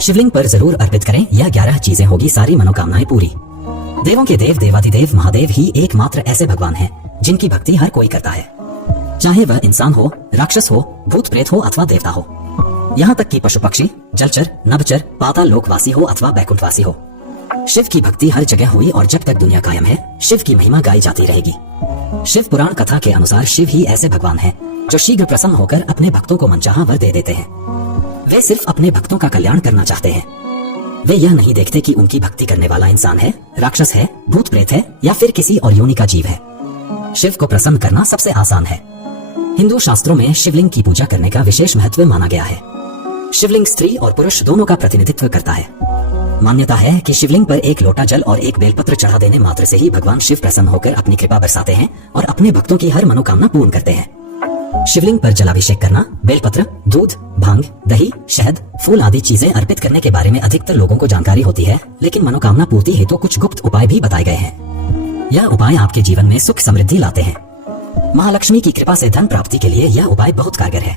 शिवलिंग पर जरूर अर्पित करें, यह 11 चीजें होगी सारी मनोकामनाएं पूरी। देवों के देव देवाधिदेव महादेव ही एकमात्र ऐसे भगवान हैं जिनकी भक्ति हर कोई करता है, चाहे वह इंसान हो, राक्षस हो, भूत प्रेत हो अथवा देवता हो, यहाँ तक कि पशु पक्षी, जलचर, नभचर, पाताल लोकवासी हो अथवा बैकुंठवासी हो। शिव की भक्ति हर जगह हुई और जब तक दुनिया कायम है शिव की महिमा गाई जाती रहेगी। शिव पुराण कथा के अनुसार शिव ही ऐसे भगवान हैं जो शीघ्र प्रसन्न होकर अपने भक्तों को मनचाहा वर दे देते हैं। वे सिर्फ अपने भक्तों का कल्याण करना चाहते हैं। वे यह नहीं देखते कि उनकी भक्ति करने वाला इंसान है, राक्षस है, भूत प्रेत है या फिर किसी और योनि का जीव है। शिव को प्रसन्न करना सबसे आसान है। हिंदू शास्त्रों में शिवलिंग की पूजा करने का विशेष महत्व माना गया है। शिवलिंग स्त्री और पुरुष दोनों का प्रतिनिधित्व करता है। मान्यता है कि शिवलिंग पर एक लोटा जल और एक बेलपत्र चढ़ा देने मात्र से ही भगवान शिव प्रसन्न होकर अपनी कृपा बरसाते हैं और अपने भक्तों की हर मनोकामना पूर्ण करते हैं। शिवलिंग पर जलाभिषेक करना, बेलपत्र, दूध, भांग, दही, शहद, फूल आदि चीजें अर्पित करने के बारे में अधिकतर लोगों को जानकारी होती है, लेकिन मनोकामना पूर्ति हेतु कुछ गुप्त उपाय भी बताए गए हैं। यह उपाय आपके जीवन में सुख समृद्धि लाते हैं। महालक्ष्मी की कृपा से धन प्राप्ति के लिए यह उपाय बहुत कारगर है।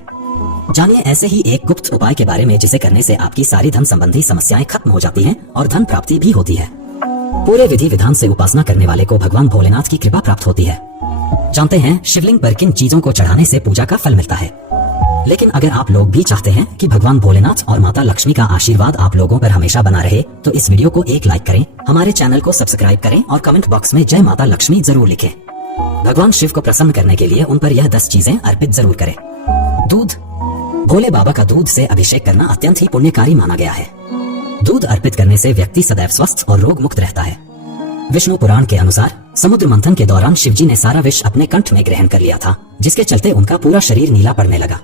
जानिए ऐसे ही एक गुप्त उपाय के बारे में जिसे करने से आपकी सारी धन संबंधी समस्याएं खत्म हो जाती हैं और धन प्राप्ति भी होती है। पूरे विधि विधान से उपासना करने वाले को भगवान भोलेनाथ की कृपा प्राप्त होती है। जानते हैं शिवलिंग पर किन चीजों को चढ़ाने से पूजा का फल मिलता है। लेकिन अगर आप लोग भी चाहते हैं कि भगवान भोलेनाथ और माता लक्ष्मी का आशीर्वाद आप लोगों पर हमेशा बना रहे, तो इस वीडियो को एक लाइक करें, हमारे चैनल को सब्सक्राइब करें और कमेंट बॉक्स में जय माता लक्ष्मी जरूर लिखें। भगवान शिव को प्रसन्न करने के लिए उन पर यह 10 चीजें अर्पित जरूर करें। दूध। भोले बाबा का दूध से अभिषेक करना अत्यंत ही पुण्यकारी माना गया है। दूध अर्पित करने से व्यक्ति सदैव स्वस्थ और रोग मुक्त रहता है। विष्णु पुराण के अनुसार समुद्र मंथन के दौरान शिवजी ने सारा विष अपने कंठ में ग्रहण कर लिया था, जिसके चलते उनका पूरा शरीर नीला पड़ने लगा।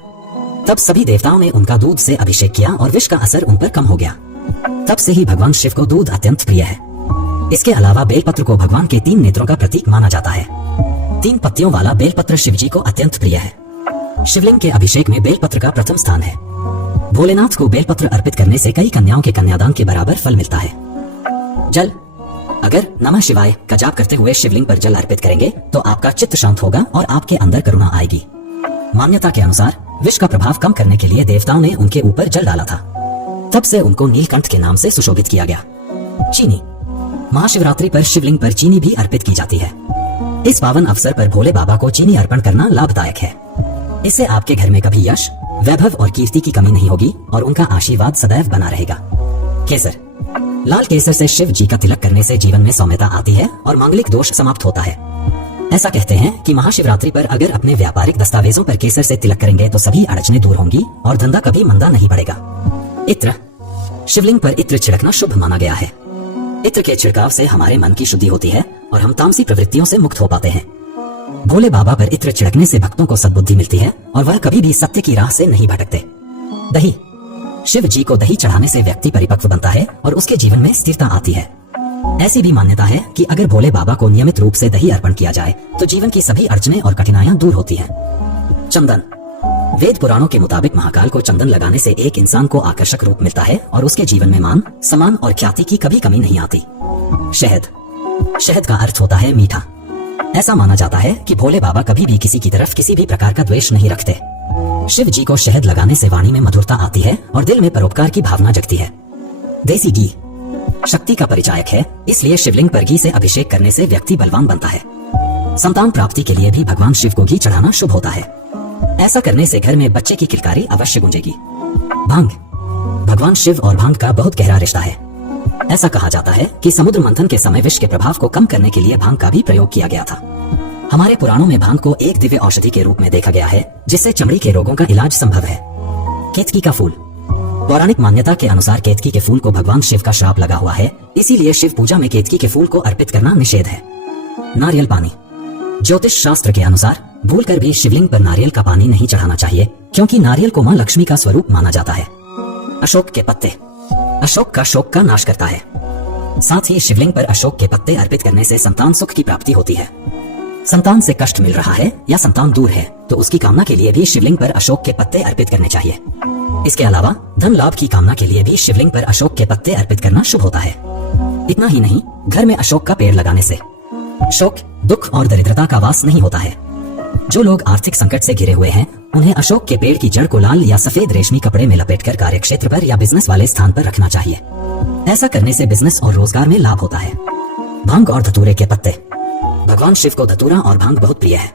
तब सभी देवताओं ने उनका दूध से अभिषेक किया और विष का असर उन पर कम हो गया। तब से ही भगवान शिव को दूध अत्यंत प्रिय है। इसके अलावा बेलपत्र को भगवान के 3 नेत्रों का प्रतीक माना जाता है। 3 पत्तियों वाला बेलपत्र शिवजी को अत्यंत प्रिय है। शिवलिंग के अभिषेक में बेलपत्र का प्रथम स्थान है। भोलेनाथ को बेलपत्र अर्पित करने से कई कन्याओं के कन्यादान के बराबर फल मिलता है। जल। अगर नमः शिवाय का जाप करते हुए शिवलिंग पर जल अर्पित करेंगे तो आपका चित्त शांत होगा और आपके अंदर करुणा आएगी। मान्यता के अनुसार विष का प्रभाव कम करने के लिए देवताओं ने उनके ऊपर जल डाला था। तब से उनको नीलकंठ के नाम से सुशोभित किया गया। चीनी। महाशिवरात्रि पर शिवलिंग पर चीनी भी अर्पित की जाती है। इस पावन अवसर पर भोले बाबा को चीनी अर्पण करना लाभदायक है। इससे आपके घर में कभी यश, वैभव और कीर्ति की कमी नहीं होगी और उनका आशीर्वाद सदैव बना रहेगा। केसर। लाल केसर से शिव जी का तिलक करने से जीवन में सौम्यता आती है और मांगलिक दोष समाप्त होता है। ऐसा कहते हैं कि महाशिवरात्रि पर अगर अपने व्यापारिक दस्तावेजों पर केसर से तिलक करेंगे तो सभी अड़चनें दूर होंगी और धंधा कभी मंदा नहीं पड़ेगा। इत्र। शिवलिंग पर इत्र छिड़कना शुभ माना गया है। इत्र के छिड़काव से हमारे मन की शुद्धि होती है और हम तामसी प्रवृत्तियों से मुक्त हो पाते हैं। भोले बाबा पर इत्र छिड़कने से भक्तों को सद्बुद्धि मिलती है और वह कभी भी सत्य की राह से नहीं भटकते। दही। शिव जी को दही चढ़ाने से व्यक्ति परिपक्व बनता है और उसके जीवन में स्थिरता आती है। ऐसी भी मान्यता है कि अगर भोले बाबा को नियमित रूप से दही अर्पण किया जाए तो जीवन की सभी अड़चनें और कठिनाइयां दूर होती हैं। चंदन। वेद पुराणों के मुताबिक महाकाल को चंदन लगाने से एक इंसान को आकर्षक रूप मिलता है और उसके जीवन में मान, सम्मान और ख्याति की कभी कमी नहीं आती। शहद। शहद का अर्थ होता है मीठा। ऐसा माना जाता है कि भोले बाबा कभी भी किसी की तरफ किसी भी प्रकार का द्वेष नहीं रखते। शिव जी को शहद लगाने से वाणी में मधुरता आती है और दिल में परोपकार की भावना जगती है। देसी घी शक्ति का परिचायक है, इसलिए शिवलिंग पर घी से अभिषेक करने से व्यक्ति बलवान बनता है। संतान प्राप्ति के लिए भी भगवान शिव को घी चढ़ाना शुभ होता है। ऐसा करने से घर में बच्चे की किलकारी अवश्य गूंजेगी। भांग। भगवान शिव और भांग का बहुत गहरा रिश्ता है। ऐसा कहा जाता है कि समुद्र मंथन के समय विष के प्रभाव को कम करने के लिए भांग का भी प्रयोग किया गया था। हमारे पुराणों में भांग को एक दिव्य औषधि के रूप में देखा गया है, जिससे चमड़ी के रोगों का इलाज संभव है। केतकी का फूल। पौराणिक मान्यता के अनुसार केतकी के फूल को भगवान शिव का श्राप लगा हुआ है, इसीलिए शिव पूजा में केतकी के फूल को अर्पित करना निषेध है। नारियल पानी। ज्योतिष शास्त्र के अनुसार भूलकर भी शिवलिंग पर नारियल का पानी नहीं चढ़ाना चाहिए, क्योंकि नारियल को मां लक्ष्मी का स्वरूप माना जाता है। अशोक के पत्ते। अशोक का शोक का नाश करता है। साथ ही शिवलिंग पर अशोक के पत्ते अर्पित करने से संतान सुख की प्राप्ति होती है। संतान से कष्ट मिल रहा है या संतान दूर है तो उसकी कामना के लिए भी शिवलिंग पर अशोक के पत्ते अर्पित करने चाहिए। इसके अलावा धन लाभ की कामना के लिए भी शिवलिंग पर अशोक के पत्ते अर्पित करना शुभ होता है। इतना ही नहीं, घर में अशोक का पेड़ लगाने से शोक, दुख और दरिद्रता का वास नहीं होता है। जो लोग आर्थिक संकट से घिरे हुए हैं उन्हें अशोक के पेड़ की जड़ को लाल या सफेद रेशमी कपड़े में लपेटकर कार्यक्षेत्र पर या बिजनेस वाले स्थान पर रखना चाहिए। ऐसा करने से बिजनेस और रोजगार में लाभ होता है। भांग और धतूरे के पत्ते। भगवान शिव को धतूरा और भांग बहुत प्रिय है।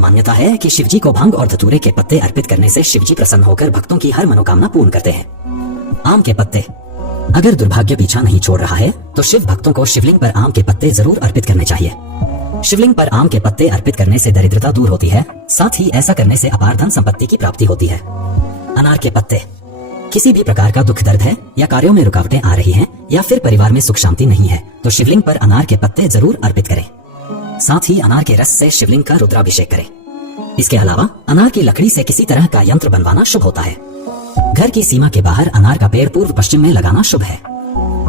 मान्यता है कि शिवजी को भांग और धतूरे के पत्ते अर्पित करने से शिवजी प्रसन्न होकर भक्तों की हर मनोकामना पूर्ण करते हैं। आम के पत्ते। अगर दुर्भाग्य पीछा नहीं छोड़ रहा है तो शिव भक्तों को शिवलिंग पर आम के पत्ते जरूर अर्पित करने चाहिए। शिवलिंग पर आम के पत्ते अर्पित करने से दरिद्रता दूर होती है, साथ ही ऐसा करने से अपार धन संपत्ति की प्राप्ति होती है। अनार के पत्ते। किसी भी प्रकार का दुख दर्द है या कार्यों में रुकावटें आ रही हैं या फिर परिवार में सुख शांति नहीं है तो शिवलिंग पर अनार के पत्ते जरूर अर्पित करें। साथ ही अनार के रस से शिवलिंग का रुद्राभिषेक करें। इसके अलावा अनार की लकड़ी से किसी तरह का यंत्र बनवाना शुभ होता है। घर की सीमा के बाहर अनार का पेड़ पूर्व पश्चिम में लगाना शुभ है।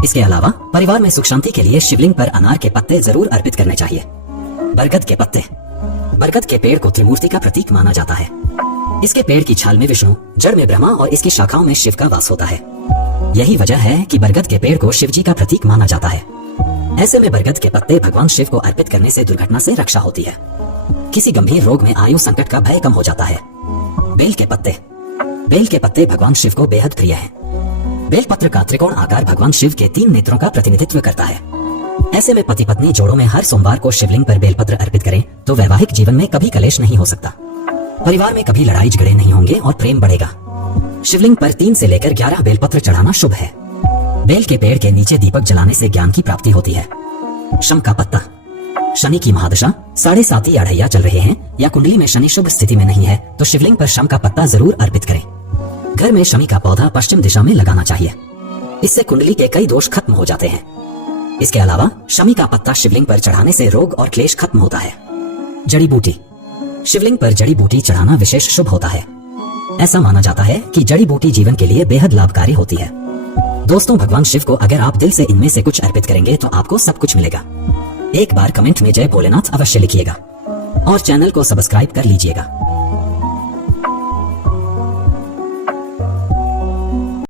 इसके अलावा परिवार में सुख शांति के लिए शिवलिंग पर अनार के पत्ते जरूर अर्पित करने चाहिए। बरगद के पत्ते। बरगद के पेड़ को त्रिमूर्ति का प्रतीक माना जाता है। इसके पेड़ की छाल में विष्णु, जड़ में ब्रह्मा और इसकी शाखाओं में शिव का वास होता है। यही वजह है कि बरगद के पेड़ को शिव जी का प्रतीक माना जाता है। ऐसे में बरगद के पत्ते भगवान शिव को अर्पित करने से दुर्घटना से रक्षा होती है। किसी गंभीर रोग में आयु संकट का भय कम हो जाता है। बेल के पत्ते। बेल के पत्ते भगवान शिव को बेहद प्रिय है। बेल पत्र का त्रिकोण आकार भगवान शिव के 3 नेत्रों का प्रतिनिधित्व करता है। ऐसे में पति पत्नी जोड़ों में हर सोमवार को शिवलिंग पर बेलपत्र अर्पित करें तो वैवाहिक जीवन में कभी कलेश नहीं हो सकता। परिवार में कभी लड़ाई झगड़े नहीं होंगे और प्रेम बढ़ेगा। शिवलिंग पर 3 से लेकर 11 बेलपत्र चढ़ाना शुभ है। बेल के पेड़ के नीचे दीपक जलाने से ज्ञान की प्राप्ति होती है। शम का पत्ता। शनि की महादशा 7.5 या अढ़ैया चल रहे हैं या कुंडली में शनि शुभ स्थिति में नहीं है तो शिवलिंग पर शम का पत्ता जरूर अर्पित करें। घर में शमी का पौधा पश्चिम दिशा में लगाना चाहिए। इससे कुंडली के कई दोष खत्म हो जाते हैं। इसके अलावा शमी का पत्ता शिवलिंग पर चढ़ाने से रोग और क्लेश खत्म होता है। जड़ी बूटी। शिवलिंग पर जड़ी बूटी चढ़ाना विशेष शुभ होता है। ऐसा माना जाता है कि जड़ी बूटी जीवन के लिए बेहद लाभकारी होती है। दोस्तों, भगवान शिव को अगर आप दिल से इनमें से कुछ अर्पित करेंगे तो आपको सब कुछ मिलेगा। एक बार कमेंट में जय भोलेनाथ अवश्य लिखिएगा और चैनल को सब्सक्राइब कर लीजिएगा।